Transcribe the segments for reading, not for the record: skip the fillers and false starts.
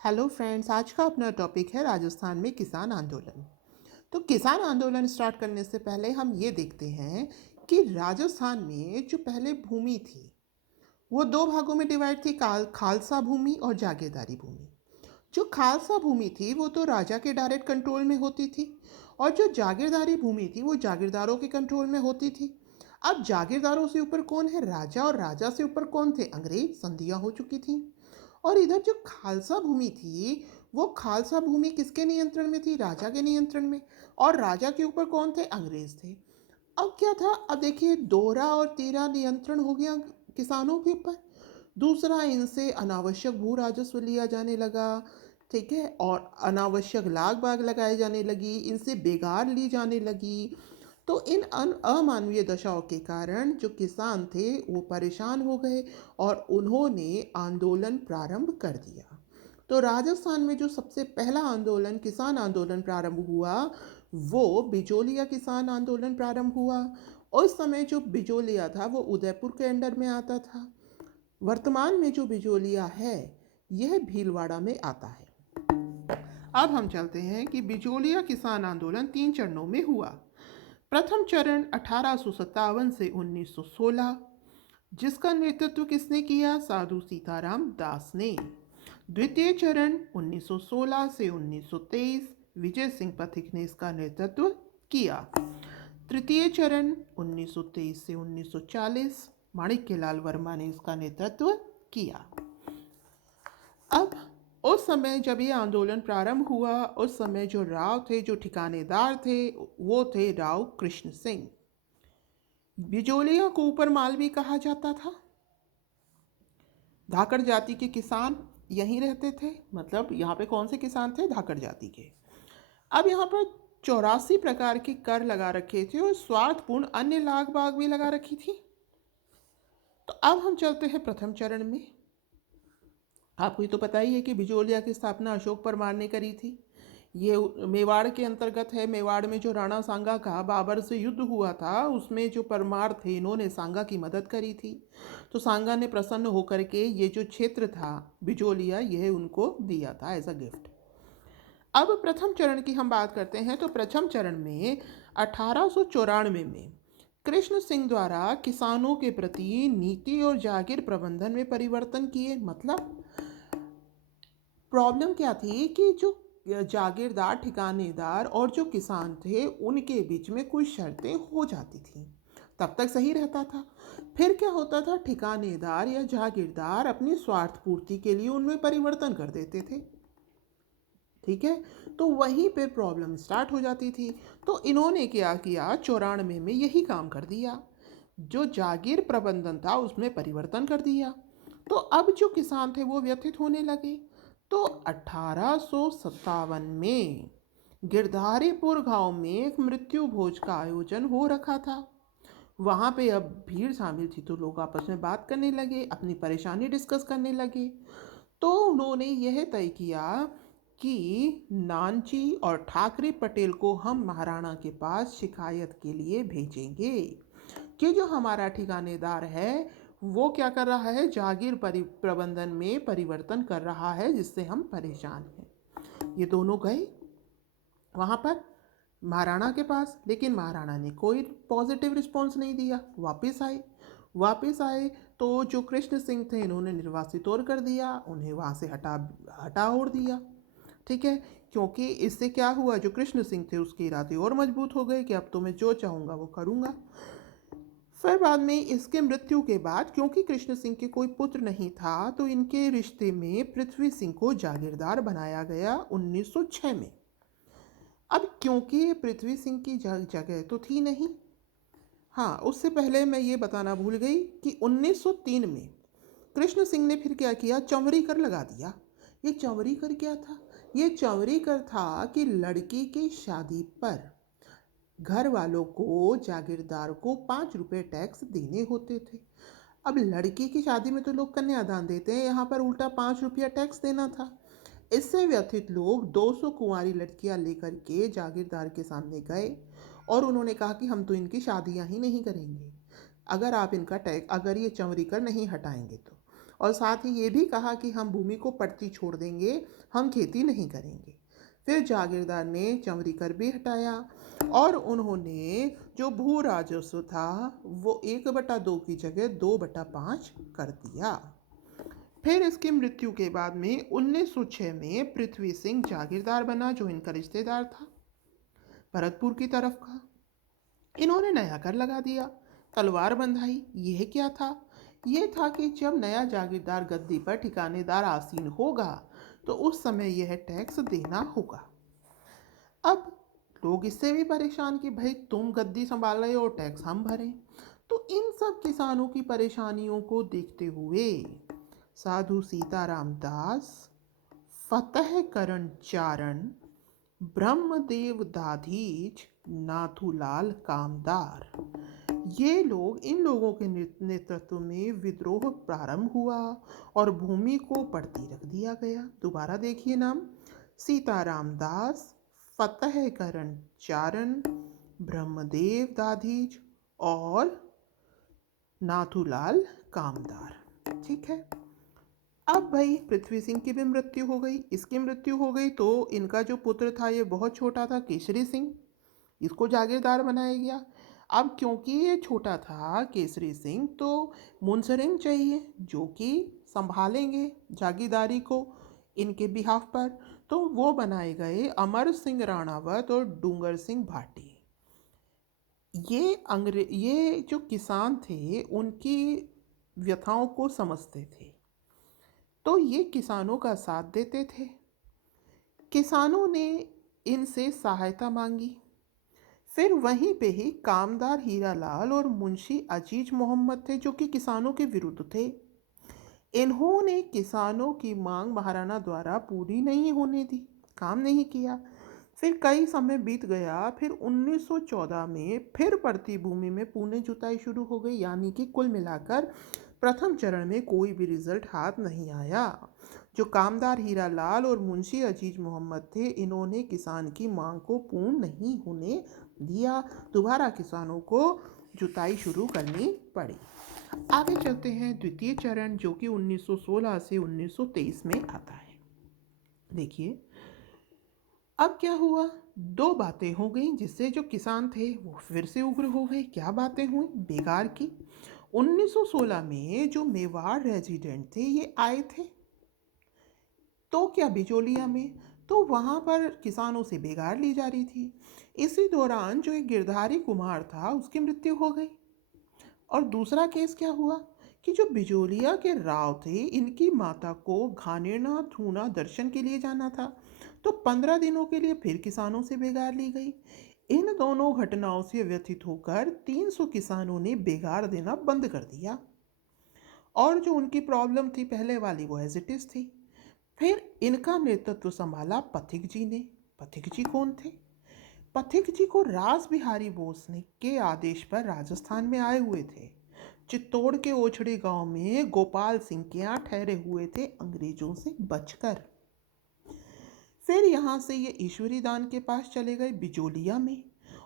Hello friends, आज का अपना टॉपिक है राजस्थान में किसान आंदोलन। तो किसान आंदोलन स्टार्ट करने से पहले हम ये देखते हैं कि राजस्थान में जो पहले भूमि थी वो दो भागों में डिवाइड थी, खालसा भूमि और जागीरदारी भूमि। जो खालसा भूमि थी वो तो राजा के डायरेक्ट कंट्रोल में होती थी, और जो जागीरदारी भूमि थी वो जागीरदारों के कंट्रोल में होती थी। अब जागीरदारों से ऊपर कौन है? राजा। और राजा से ऊपर कौन थे? अंग्रेज। संधियां हो चुकी थी। और इधर जो खालसा भूमि थी वो खालसा भूमि किसके नियंत्रण में थी? राजा के नियंत्रण में। और राजा के ऊपर कौन थे? अंग्रेज थे। अब क्या था? अब देखिए, दोहरा और तीरा नियंत्रण हो गया किसानों के ऊपर। दूसरा, इनसे अनावश्यक भू राजस्व लिया जाने लगा। ठीक है, और अनावश्यक लाग बाग लगाए जाने लगी, इनसे बेगार ली जाने लगी। तो इन अमानवीय दशाओं के कारण जो किसान थे वो परेशान हो गए और उन्होंने आंदोलन प्रारंभ कर दिया। तो राजस्थान में जो सबसे पहला आंदोलन, किसान आंदोलन प्रारंभ हुआ, वो बिजोलिया किसान आंदोलन प्रारंभ हुआ। उस समय जो बिजोलिया था वो उदयपुर के अंडर में आता था। वर्तमान में जो बिजोलिया है यह भीलवाड़ा में आता है। अब हम चलते हैं कि बिजोलिया किसान आंदोलन 3 चरणों में हुआ। प्रथम चरण 1857 से 1916, जिसका नेतृत्व किसने किया? साधु सीताराम दास ने। द्वितीय चरण 1916 से 1923, विजय सिंह पथिक ने इसका नेतृत्व किया। तृतीय चरण 1923 से 1940, माणिक्यलाल वर्मा ने इसका नेतृत्व किया। अब उस समय जब ये आंदोलन प्रारंभ हुआ, उस समय जो राव थे, जो ठिकानेदार थे, वो थे राव कृष्ण सिंह। बिजोलिया को ऊपर माल भी कहा जाता था। धाकड़ जाति के किसान यहीं रहते थे। मतलब यहाँ पे कौन से किसान थे? धाकड़ जाति के। अब यहाँ पर 84 प्रकार के कर लगा रखे थे और स्वार्थपूर्ण अन्य लाग बाग भी लगा रखी थी। तो अब हम चलते हैं प्रथम चरण में। आपको ये तो पता ही है कि बिजोलिया की स्थापना अशोक परमार ने करी थी। ये मेवाड़ के अंतर्गत है। मेवाड़ में जो राणा सांगा का बाबर से युद्ध हुआ था, उसमें जो परमार थे, इन्होंने सांगा की मदद करी थी। तो सांगा ने प्रसन्न होकर के ये जो क्षेत्र था बिजोलिया, यह उनको दिया था एज अ गिफ्ट। अब प्रथम चरण की हम बात करते हैं। तो प्रथम चरण में 1894 में कृष्ण सिंह द्वारा किसानों के प्रति नीति और जागीर प्रबंधन में परिवर्तन किए। मतलब प्रॉब्लम क्या थी कि जो जागीरदार, ठिकानेदार और जो किसान थे, उनके बीच में कुछ शर्तें हो जाती थी। तब तक सही रहता था। फिर क्या होता था? ठिकानेदार या जागीरदार अपनी स्वार्थ पूर्ति के लिए उनमें परिवर्तन कर देते थे। ठीक है, तो वहीं पे प्रॉब्लम स्टार्ट हो जाती थी। तो इन्होंने क्या किया? 94 में यही काम कर दिया। जो जागीर प्रबंधन था उसमें परिवर्तन कर दिया। तो अब जो किसान थे वो व्यथित होने लगे। तो 1857 में गिरधारीपुर गांव में एक मृत्यु भोज का आयोजन हो रखा था। वहां पे अब भीड़ शामिल थी, तो लोग आपस में बात करने लगे, अपनी परेशानी डिस्कस करने लगे। तो उन्होंने यह तय किया कि नानची और ठाकरे पटेल को हम महाराणा के पास शिकायत के लिए भेजेंगे कि जो हमारा ठिकानेदार है वो क्या कर रहा है? जागीर प्रबंधन में परिवर्तन कर रहा है, जिससे हम परेशान हैं। ये दोनों गए वहाँ पर महाराणा के पास, लेकिन महाराणा ने कोई पॉजिटिव रिस्पॉन्स नहीं दिया। वापस आए तो जो कृष्ण सिंह थे, इन्होंने निर्वासित और कर दिया, उन्हें वहाँ से हटा और दिया। ठीक है, क्योंकि इससे क्या हुआ? जो कृष्ण सिंह थे उसके इरादे और मजबूत हो गए कि अब तो मैं जो चाहूँगा वो करूँगा। फिर बाद में इसके मृत्यु के बाद, क्योंकि कृष्ण सिंह के कोई पुत्र नहीं था, तो इनके रिश्ते में पृथ्वी सिंह को जागीरदार बनाया गया 1906 में। अब क्योंकि पृथ्वी सिंह की जगह तो थी नहीं। हाँ, उससे पहले मैं ये बताना भूल गई कि 1903 में कृष्ण सिंह ने फिर क्या किया? चंवरी कर लगा दिया। ये चंवरी कर क्या था? ये चंवरी कर था कि लड़की की शादी पर घर वालों को, जागीरदार को 5 रुपए टैक्स देने होते थे। अब लड़की की शादी में तो लोग कन्यादान देते हैं, यहाँ पर उल्टा 5 रुपया टैक्स देना था। इससे व्यथित लोग 200 कुंवारी लड़कियां लेकर के जागीरदार के सामने गए और उन्होंने कहा कि हम तो इनकी शादियां ही नहीं करेंगे अगर आप इनका टैक्स, अगर ये चंवरी कर नहीं हटाएंगे तो। और साथ ही ये भी कहा कि हम भूमि को पड़ती छोड़ देंगे, हम खेती नहीं करेंगे। फिर जागीरदार ने चमड़ी कर भी हटाया और उन्होंने जो भू राजस्व था वो 1/2 की जगह 2/5 कर दिया। फिर इसकी मृत्यु के बाद में 1906 में पृथ्वी सिंह जागीरदार बना, जो इनका रिश्तेदार था भरतपुर की तरफ का। इन्होंने नया कर लगा दिया, तलवार बंधाई। यह क्या था? यह था कि जब नया जागीरदार गद्दी पर ठिकानेदार आसीन होगा तो उस समय यह टैक्स देना होगा। अब लोग इससे भी परेशान कि भाई तुम गद्दी संभाल रहे हो और टैक्स हम भरें। तो इन सब किसानों की परेशानियों को देखते हुए साधु सीताराम दास, फतेह करण चारण, ब्रह्मदेव दाधीच, नाथूलाल कामदार, ये लोग, इन लोगों के नेतृत्व में विद्रोह प्रारंभ हुआ और भूमि को पड़ती रख दिया गया। दोबारा देखिए नाम: सीताराम दास, फतेह करण चारण, ब्रह्मदेव दाधीच और नाथूलाल कामदार। ठीक है। अब भाई पृथ्वी सिंह की भी मृत्यु हो गई, इसकी मृत्यु हो गई तो इनका जो पुत्र था ये बहुत छोटा था, केसरी सिंह, इसको जागीरदार बनाया गया। अब क्योंकि ये छोटा था केसरी सिंह, तो मुंसरिंग चाहिए जो कि संभालेंगे जागीरदारी को इनके बिहाफ पर। तो वो बनाए गए अमर सिंह राणावत और डूंगर सिंह भाटी। ये जो किसान थे उनकी व्यथाओं को समझते थे, तो ये किसानों का साथ देते थे। किसानों ने इनसे सहायता मांगी। फिर वहीं पे ही कामदार हीरालाल और मुंशी अजीज मोहम्मद थे जो कि किसानों के विरुद्ध थे। इन्होंने किसानों की मांग महाराणा द्वारा पूरी नहीं होने दी, काम नहीं किया। फिर कई समय बीत गया, फिर 1914 में फिर पड़ती भूमि में पुनः जुताई शुरू हो गई, यानी कि कुल मिलाकर प्रथम चरण में कोई भी रिजल्ट हाथ नहीं आया। जो कामदार हीरालाल और मुंशी अजीज मोहम्मद थे, इन्होंने किसान की मांग को पूर्ण नहीं होने दिया। दोबारा किसानों को जुताई शुरू करनी पड़ी। आगे चलते हैं द्वितीय चरण, जो कि 1916 से 1923 में आता है। देखिए अब क्या हुआ, दो बातें हो गई जिससे जो किसान थे वो फिर से उग्र हो गए। क्या बातें हुई? बेगार की। 1916 में जो मेवाड़ रेजिडेंट थे ये आए थे, तो क्या बिचौलिया में, तो वहाँ पर किसानों से बेगार ली जा रही थी। इसी दौरान जो एक गिरधारी कुम्हार था उसकी मृत्यु हो गई। और दूसरा केस क्या हुआ कि जो बिजोलिया के राव थे, इनकी माता को घानेरना थूना दर्शन के लिए जाना था, तो 15 दिनों के लिए फिर किसानों से बेगार ली गई। इन दोनों घटनाओं से व्यथित होकर 300 किसानों ने बेगार देना बंद कर दिया और जो उनकी प्रॉब्लम थी पहले वाली वो एज इट इज थी। फिर इनका नेतृत्व संभाला पथिक जी ने। पथिक जी कौन थे? पथिक जी को रास बिहारी बोस ने के आदेश पर राजस्थान में आए हुए थे। चित्तौड़ के ओछड़े गांव में गोपाल सिंह के यहाँ ठहरे हुए थे अंग्रेजों से बचकर। फिर यहाँ से ये ईश्वरी दान के पास चले गए बिजोलिया में,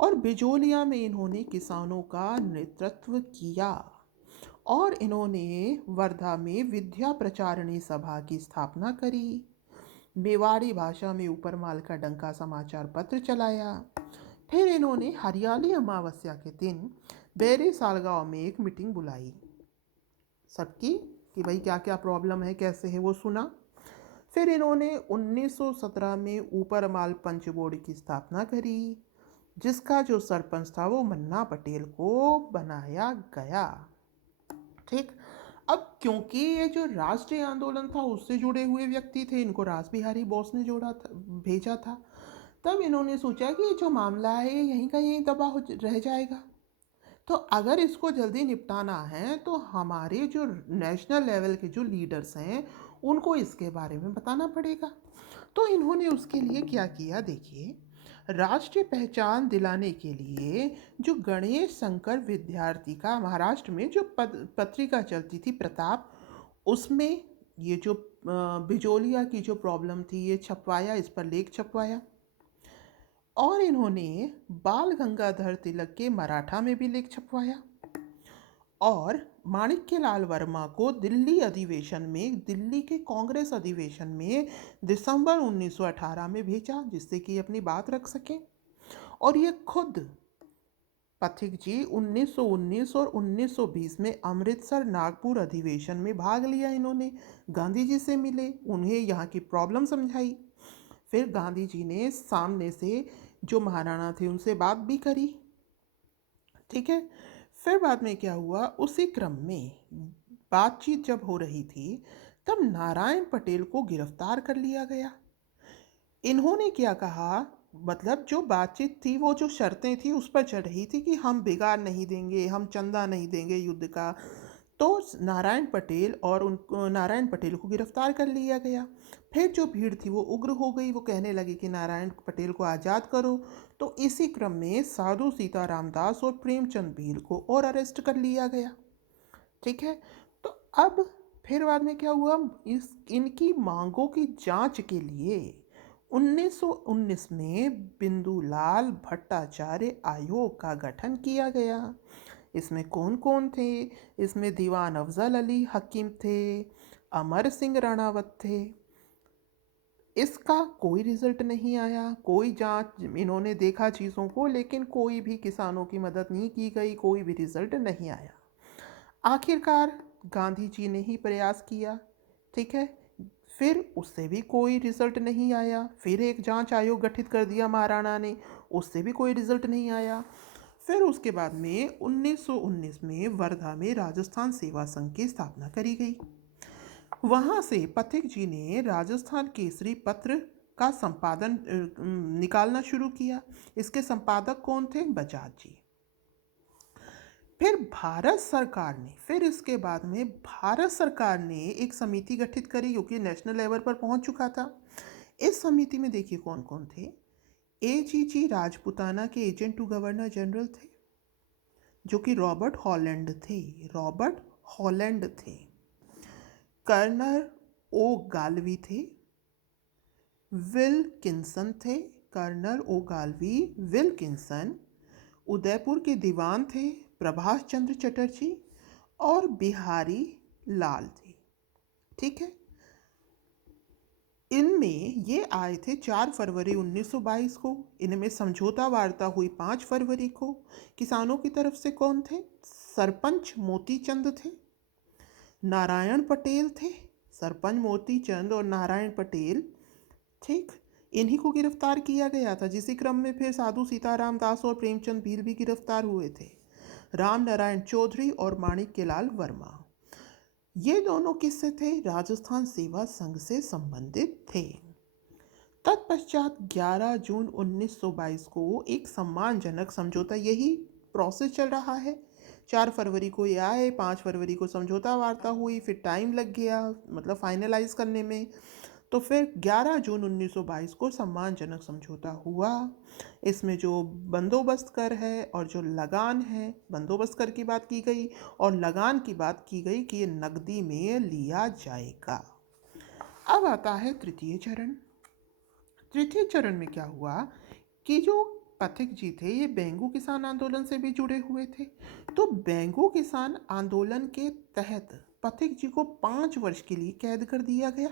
और बिजोलिया में इन्होंने किसानों का नेतृत्व किया और इन्होंने वर्धा में विद्या प्रचारिणी सभा की स्थापना करी। मेवाड़ी भाषा में ऊपरमाल का डंका समाचार पत्र चलाया। फिर इन्होंने हरियाली अमावस्या के दिन बेरे सालगांव में एक मीटिंग बुलाई सबकी, कि भाई क्या क्या प्रॉब्लम है, कैसे है, वो सुना। फिर इन्होंने 1917 में ऊपरमाल पंच बोर्ड की स्थापना करी, जिसका जो सरपंच था वो मन्ना पटेल को बनाया गया। ठीक। अब क्योंकि ये जो राष्ट्रीय आंदोलन था उससे जुड़े हुए व्यक्ति थे, इनको रास बिहारी बोस ने जोड़ा था, भेजा था, तब इन्होंने सोचा कि ये जो मामला है यहीं का यहीं दबा हो रह जाएगा, तो अगर इसको जल्दी निपटाना है तो हमारे जो नेशनल लेवल के जो लीडर्स हैं उनको इसके बारे में बताना पड़ेगा। तो इन्होंने उसके लिए क्या किया, देखिए, राष्ट्रीय पहचान दिलाने के लिए जो गणेश शंकर विद्यार्थी का महाराष्ट्र में जो पत्रिका चलती थी प्रताप, उसमें ये जो बिजोलिया की जो प्रॉब्लम थी ये छपवाया, इस पर लेख छपवाया। और इन्होंने बाल गंगाधर तिलक के मराठा में भी लेख छपवाया। और माणिक्यलाल वर्मा को दिल्ली अधिवेशन में, दिल्ली के कांग्रेस अधिवेशन में दिसंबर 1918 में भेजा, जिससे कि अपनी बात रख सकें। और ये खुद पथिक जी 1919 और 1920 में अमृतसर नागपुर अधिवेशन में भाग लिया इन्होंने, गांधी जी से मिले, उन्हें यहाँ की प्रॉब्लम समझाई। फिर गांधी जी ने सामने से जो महाराणा थे उनसे बात भी करी, ठीक है। फिर बाद में क्या हुआ, उसी क्रम में बातचीत जब हो रही थी तब नारायण पटेल को गिरफ्तार कर लिया गया। इन्होंने क्या कहा, मतलब जो बातचीत थी, वो जो शर्तें थी उस पर चढ़ रही थी कि हम बिगाड़ नहीं देंगे, हम चंदा नहीं देंगे युद्ध का। तो नारायण पटेल और उनको, नारायण पटेल को गिरफ्तार कर लिया गया। फिर जो भीड़ थी वो उग्र हो गई, वो कहने लगी कि नारायण पटेल को आज़ाद करो। तो इसी क्रम में साधु सीताराम दास और प्रेमचंद भील को और अरेस्ट कर लिया गया, ठीक है। तो अब फिर बाद में क्या हुआ, इस इनकी मांगों की जांच के लिए 1919 में बिंदुलाल भट्टाचार्य आयोग का गठन किया गया। इसमें कौन कौन थे, इसमें दीवान अफजल अली हकीम थे, अमर सिंह राणावत थे। इसका कोई रिजल्ट नहीं आया, कोई जांच, इन्होंने देखा चीज़ों को लेकिन कोई भी किसानों की मदद नहीं की गई, कोई भी रिजल्ट नहीं आया। आखिरकार गांधी जी ने ही प्रयास किया, ठीक है। फिर उससे भी कोई रिजल्ट नहीं आया। फिर एक जांच आयोग गठित कर दिया महाराणा ने, उससे भी कोई रिजल्ट नहीं आया। फिर उसके बाद में 1919 में वर्धा में राजस्थान सेवा संघ की स्थापना करी गई। वहाँ से पथिक जी ने राजस्थान केसरी पत्र का संपादन निकालना शुरू किया। इसके संपादक कौन थे, बजाज जी। फिर भारत सरकार ने, फिर इसके बाद में भारत सरकार ने एक समिति गठित करी, क्योंकि नेशनल लेवल पर पहुंच चुका था। इस समिति में देखिए कौन कौन थे। AGG राजपुताना के एजेंट टू गवर्नर जनरल थे, जो कि रॉबर्ट हॉलैंड थे, रॉबर्ट हॉलैंड थे। कर्नल ओ गालवी थे, विल्किंसन थे, कर्नल ओ गालवी, विल्किंसन। उदयपुर के दीवान थे प्रभाष चंद्र चटर्जी और बिहारी लाल थे, ठीक है। इनमें ये आए थे 4 फरवरी 1922 को। इनमें समझौता वार्ता हुई 5 फरवरी को। किसानों की तरफ से कौन थे, सरपंच मोती चंद थे, नारायण पटेल थे, सरपंच मोती चंद और नारायण पटेल, ठीक। इन्हीं को गिरफ्तार किया गया था, जिसी क्रम में फिर साधु सीताराम दास और प्रेमचंद भील भी गिरफ्तार हुए थे। राम नारायण चौधरी और माणिक्यलाल वर्मा, ये दोनों किससे थे, राजस्थान सेवा संघ से संबंधित थे। तत्पश्चात 11 जून 1922 को एक सम्मानजनक समझौता, यही प्रोसेस चल रहा है। 4 फरवरी को ये आए, 5 फरवरी को समझौता वार्ता हुई, फिर टाइम लग गया मतलब फाइनलाइज करने में। तो फिर 11 जून 1922 को सम्मानजनक समझौता हुआ। इसमें जो बंदोबस्त कर है और जो लगान है, बंदोबस्त कर की बात की गई और लगान की बात की गई कि ये नकदी में लिया जाएगा। अब आता है तृतीय चरण। तृतीय चरण में क्या हुआ कि जो पथिक जी थे ये बेंगू किसान आंदोलन से भी जुड़े हुए थे। तो बेंगू किसान आंदोलन के तहत पथिक जी को 5 वर्ष के लिए कैद कर दिया गया।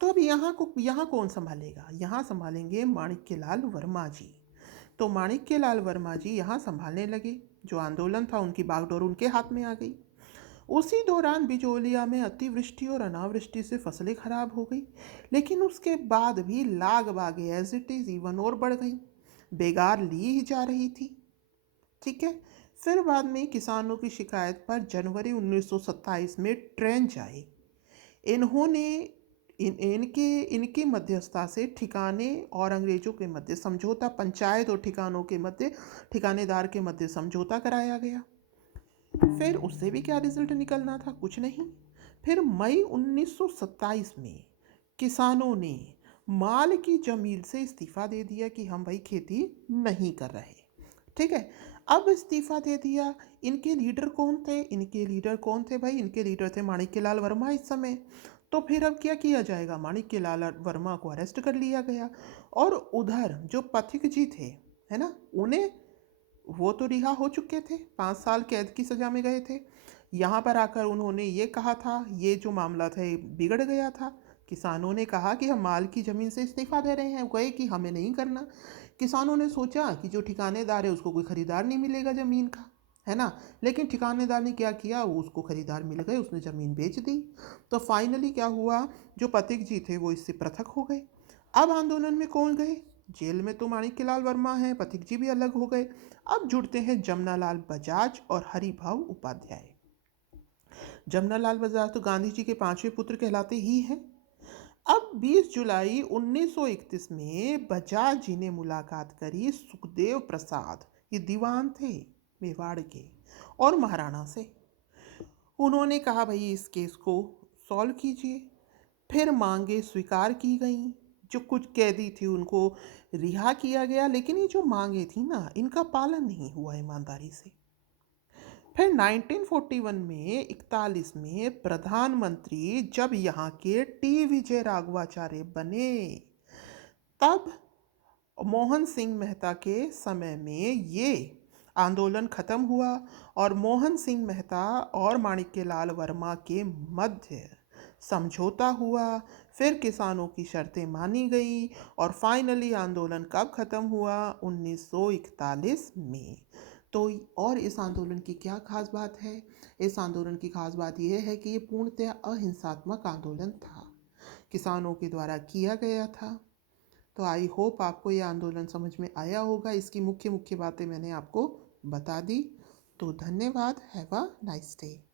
तो अब यहाँ कौन संभालेगा, यहाँ संभालेंगे माणिक्यलाल वर्मा जी। तो माणिक्यलाल वर्मा जी यहाँ संभालने लगे, जो आंदोलन था उनकी बागडोर उनके हाथ में आ गई। उसी दौरान बिजोलिया में अतिवृष्टि और अनावृष्टि से फसलें खराब हो गई, लेकिन उसके बाद भी लाग बागे एज इट इज इवन और बढ़ गई, बेगार ली ही जा रही थी, ठीक है। फिर बाद में किसानों की शिकायत पर जनवरी 1927 में ट्रेंच आई। इन्होंने इनकी मध्यस्थता से ठिकाने और अंग्रेजों के मध्य समझौता, पंचायत और ठिकानों के मध्य, ठिकानेदार के मध्य समझौता कराया गया। फिर उससे भी क्या रिजल्ट निकलना था, कुछ नहीं। फिर मई 1927 में किसानों ने माल की जमीन से इस्तीफा दे दिया कि हम भाई खेती नहीं कर रहे, ठीक है। अब इस्तीफा दे दिया। इनके लीडर कौन थे, इनके लीडर कौन थे भाई, इनके लीडर थे माणिक्यलाल वर्मा इस समय। तो फिर अब क्या किया जाएगा, माणिक्यलाल वर्मा को अरेस्ट कर लिया गया। और उधर जो पथिक जी थे, है ना, उन्हें वो तो रिहा हो चुके थे, 5 साल कैद की सज़ा में गए थे। यहाँ पर आकर उन्होंने ये कहा था, ये जो मामला था ये बिगड़ गया था। किसानों ने कहा कि हम माल की ज़मीन से इस्तीफ़ा दे रहे हैं, कहे कि हमें नहीं करना। किसानों ने सोचा कि जो ठिकानेदार है उसको कोई ख़रीदार नहीं मिलेगा ज़मीन का, है ना? लेकिन ठिकानेदार ने क्या किया, वो उसको ख़रीदार मिल गए, उसने ज़मीन बेच दी। तो फाइनली क्या हुआ, जो पथिक जी थे वो इससे पृथक हो गए। अब आंदोलन में कौन गए? जेल में तो माणिक्यलाल वर्मा हैं, पथिक जी भी अलग हो गए। अब जुड़ते हैं जमनालाल बजाज और हरिभाऊ उपाध्याय। जमनालाल बजाज तो गांधी जी के पांचवें पुत्र कहलाते ही हैं। अब 20 जुलाई 1931 में बजाज जी ने मुलाकात करी सुखदेव प्रसाद, ये दीवान थे मेवाड़ के, और महाराणा से। उन्होंने कहा भाई इस केस को सॉल्व कीजिए। फिर मांगे स्वीकार की गईं। जो कुछ कैदी थी उनको रिहा किया गया, लेकिन ये जो मांगे थी ना, इनका पालन नहीं हुआ ईमानदारी से। फिर 1941 में 41 में प्रधानमंत्री जब यहाँ के टी विजय राघवाचार्य बने, तब मोहन सिंह मेहता के समय में ये आंदोलन खत्म हुआ और मोहन सिंह मेहता और माणिक्यलाल वर्मा के मध्य समझौता हुआ। फिर किसानों की शर्तें मानी गई और फाइनली आंदोलन कब खत्म हुआ, 1941 में। तो और इस आंदोलन की क्या खास बात है? इस आंदोलन की खास बात यह है कि ये पूर्णतः अहिंसात्मक आंदोलन था, किसानों के द्वारा किया गया था। तो आई होप आपको ये आंदोलन समझ में आया होगा। इसकी मुख्य मुख्य बातें मैंने आपको बता दी। तो धन्यवाद। Have a nice day.